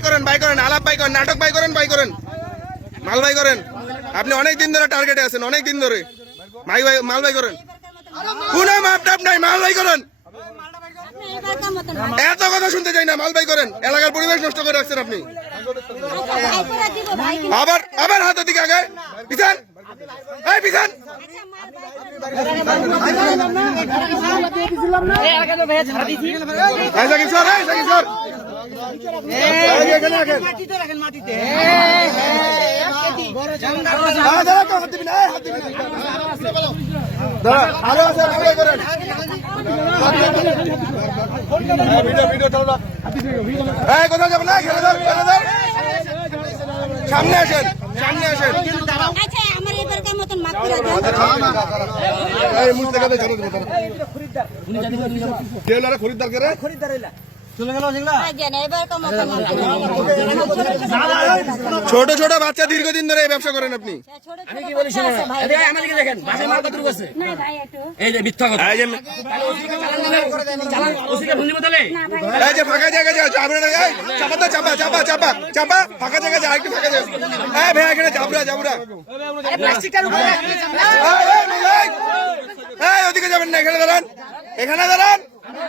By করেন by করেন, আলাপ বাই করেন, নাটক বাই করেন বাই করেন। মাল বাই করেন। আপনি অনেক দিন ধরে টার্গেটে আছেন, অনেক দিন ধরে। মাই বাই মাল বাই করেন। কোনো মাপ টাপ নাই, মাল বাই করেন। ভাই। এত কথা শুনতে চাই না, মাল বাই করেন। এলাকার পরিবেশ নষ্ট করে রাখছেন আপনি। ভাই ভাই আবার আবার হাতের দিকে আগে পিছান এই পিছান সাকিব স্যার সাকিব স্যার। রাখেন। সামনে আসেন সামনে আসেন আচ্ছা আমার এবারকার মতন মাফ করে দেন এই খরিদ্দার ভাই দেন। ছোট ছোট বাচ্চা দীর্ঘদিন ধরে এই ব্যবসা করেন আপনি? ছোট ছোট বাচ্চা আছে আমাদেরকে দেখেন বাসে মাল কত আছে না ভাই একটু। এই যে মিথ্যা কথা। এই যে চালান ওসিকে ভুলি বদলে না ভাই এই যে ফাঁকা জায়গা যা চাপড়ে এই চাপা তো চাপা চাপা চাপা চাপা ফাঁকা জায়গা যা একটু ফাঁকা জায়গা এই ভাই এখানে চাপড়া চাপড়া। প্লাস্টিকটার উপরে এই ওদিকে যাবেন না এখানে দাঁড়ান। এখানে দাঁড়ান।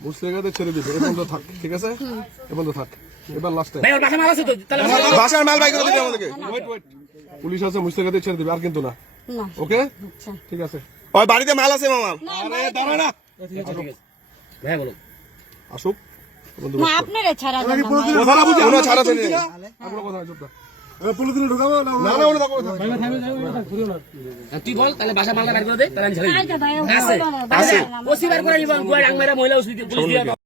মুসলিগাদের ছেড়ে দিবে এ থাক ঠিক আছে? এ পর্যন্ত থাক। এবার লাস্টে ভাই ওর বাসা মাল আছে তো? তাহলে আমি- বাসার মাল বাই করে দিবি আমাদেরকে। পুলিশ আছে মুসলিগাদের ছেড়ে দিবে আর কিন্তু না। না। ওকে ঠিক আছে। ওই বাড়িতে মাল আছে মামা। দাঁড়া না। ভাই বলো আসুক। ছাড়া ছাড়া পেনি আপনার কথা না পুলিশ দিলে ঢুকাবো না না ওটা থাকো তুই বল তাহলে বাসা মালটা বের করে দে তাহলে আমি ছেড়ে দিই আচ্ছা আছে আছে বলো না, ওসি বের করে নিব গুয়ার আংমেরা মহিলা ওসি পুলিশ দিয়ে